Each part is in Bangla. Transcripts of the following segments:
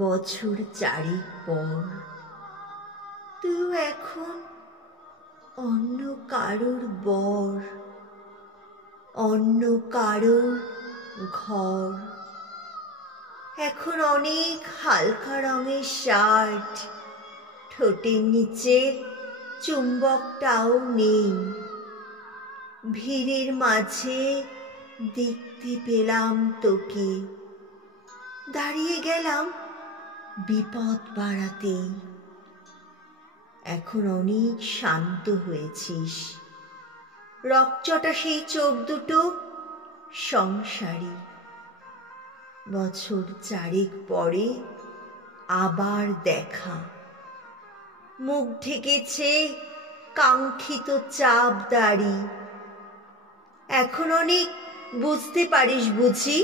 বছর চারেক পর তুইও এখন অন্য কারোর বর, অন্য কারোর ঘর। এখন অনেক হালকা রঙের শার্ট, ঠোঁটের নিচে চুম্বকটাও নেই। ভিড়ের মাঝে দেখতে পেলাম তোকে, দাঁড়িয়ে গেলাম বিপদ বাড়াতেই। এখন অনেক শান্ত হয়েছিস, রকচটা সেই চোখ দুটো সংসারী। বছর চারেক পরে আবার দেখা, মুখ ঢেকেছে কাঙ্ক্ষিত চাপ দাড়ি। এখন অনেক বুঝতে পারিস বুঝি,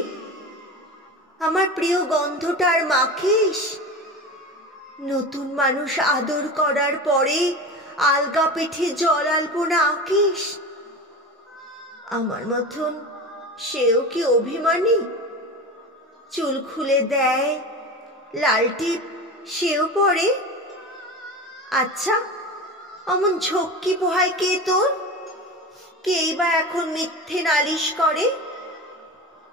আমার প্রিয় গন্ধটা আর মাখিস। নতুন মানুষ আদর করার পরে আলগা পিঠে জল আলপনা আঁকিস। আমার মতন সেও কি অভিমানী? চুল খুলে দেয়, লাল টিপ সেও পরে। আচ্ছা, অমন ঝক্কি পোহায় কে তোর? কেই বা এখন মিথ্যে নালিশ করে?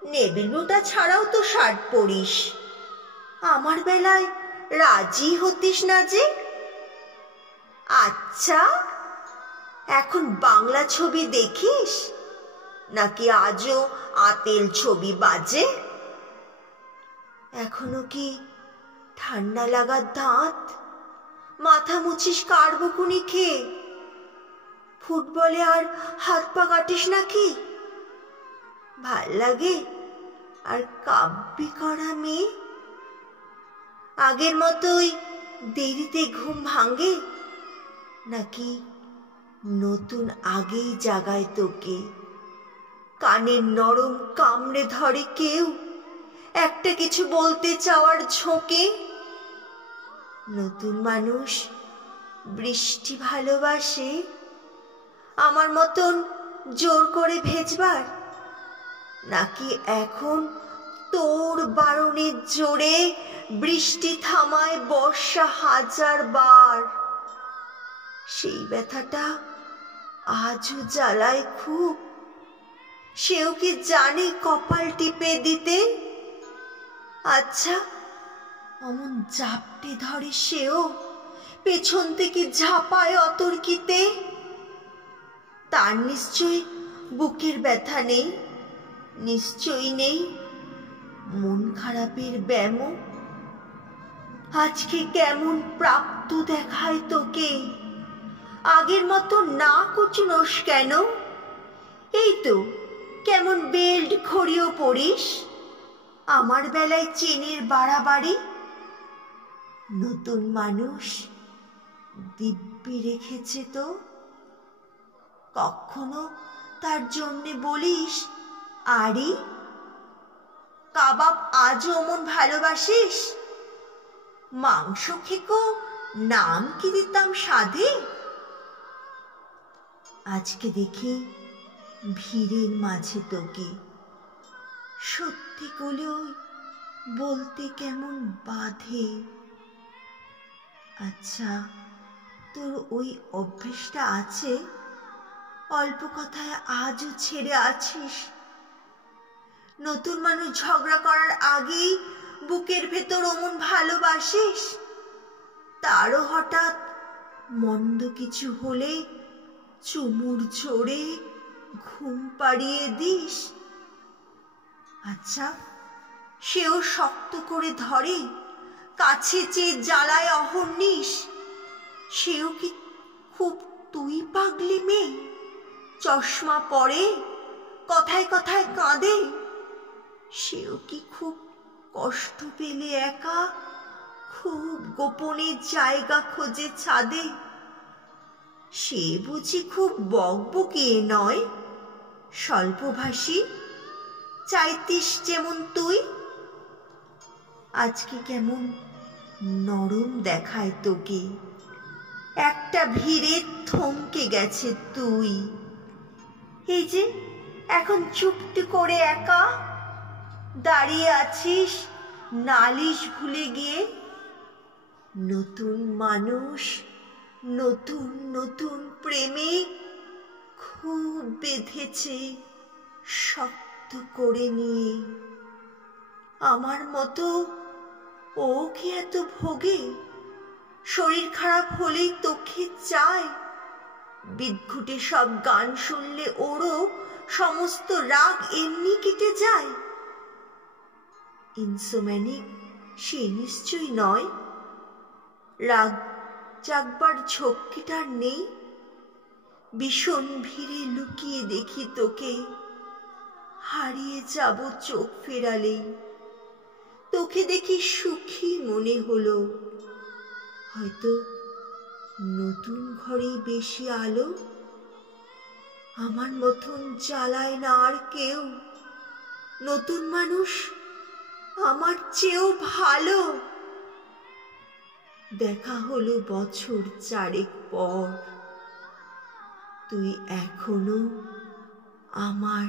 নেবিলুটা ছাড়াও তো শার্ট পরিস, আমার বেলায় রাজি হতিস না যে। আচ্ছা, এখন বাংলা ছবি দেখিস নাকি আজও আতেল ছবি বাজে? এখনো কি ঠান্ডা লাগা দাঁত? মাথা মুছিস কার বকুনি খেয়ে? ফুটবলে আর হাত পা কাটিস নাকি? ভাল লাগে আর কাব্যি করা মেয়ে? আগের মতোই দেরিতে ঘুম ভাঙে নাকি নতুন আগেই জাগায় তোকে? কানের নরম কামড়ে ধরে কেউ একটা কিছু বলতে চাওয়ার ঝোঁকে? নতুন মানুষ বৃষ্টি ভালোবাসে আমার মতন জোর করে ভেজবার, নাকি এখন তোর বারণের জোরে বৃষ্টি থামায় বর্ষা হাজার বার? সেই ব্যথাটা আজও জ্বালায় খুব, সেও কি জানে কপাল টিপে দিতে? আচ্ছা, অমন জাপটে ধরে সেও পেছন থেকে ঝাঁপায় অতর্কিতে? তার নিশ্চয়ই বুকের ব্যথা নেই, নিশ্চয়ই নেই মন খারাপের ব্যামো। আজকে কেমন প্রাপ্ত দেখায় তোকে, আগের মতো না কুচনোস কেন? এই তো কেমন বেল্ট ঘড়িও পরিস, আমার বেলায় চেনের বাড়াবাড়ি। নতুন মানুষ দিব্যি রেখেছে তো, কখনো তার জন্যে বলিস আরি? কাবাব আজও অমন ভালোবাসিস? মাংস খেকো নাম কি দিতাম সাধে? আজকে দেখি ভিড়ের মাঝে তোকে, সত্যি করেও বলতে কেমন বাধে। আচ্ছা, তোর ওই অভ্যেসটা আছে, অল্প কথায় আজও ছেড়ে আছিস? নতুন মানুষ ঝগড়া করার আগেই বুকের ভেতর অমন ভালোবাসিস, তারও হঠাৎ মন্দ কিছু হলে চুমুর জোরে ঘুম পাড়িয়ে দিস। আচ্ছা, সেও শক্ত করে ধরে, কাছে চেয়ে জ্বালায় অহর্নিশ। সেও কি খুব তুই পাগলি মেয়ে? চশমা পরে, কথায় কথায় কাঁদে। সেও কি খুব কষ্ট পেলে একা, খুব গোপনে জায়গা খোঁজে ছাদে? সে বুঝি খুব বকবকে নয়, স্বল্পভাষী, চাইতিস যেমন তুই? আজকে কেমন নরম দেখায় তোকে, একটা ভিড়ে থমকে গেছে তুই। এই যে এখন চুপটি করে একা দাঁড়িয়ে আছিস নালিশ ভুলে গিয়ে নতুন মানুষ, নতুন নতুন প্রেমে খুব বেঁধেছে শক্ত করে নিয়ে। আমার মতো ও কি এত ভোগে? শরীর খারাপ হলেই তোকে চায়। বিদঘুটে সব গান শুনলে ওরও সমস্ত রাগ এমনি কেটে যায়। ইনসোম্যানিক সে নিশ্চয় নয়। রাগ জাগবার ঝক্কিটার নেই। ভীষণ ভিড়ে লুকিয়ে দেখি তোকে, হারিয়ে যাব চোখ ফেরালেই। তোকে দেখি সুখী মনে হলো। হয়তো নতুন ঘরেই বেশি আলো। আমার মতন জ্বালায় না আর কেউ। নতুন মানুষ আমার চেয়েও ভালো। দেখা হলো বছর 4 পর। তুই এখনো আমার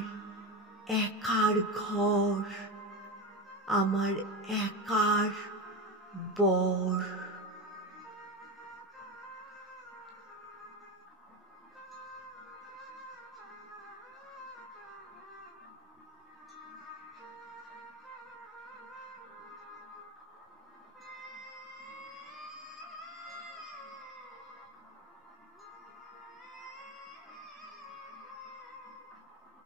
একার ঘর, আমার একার বর।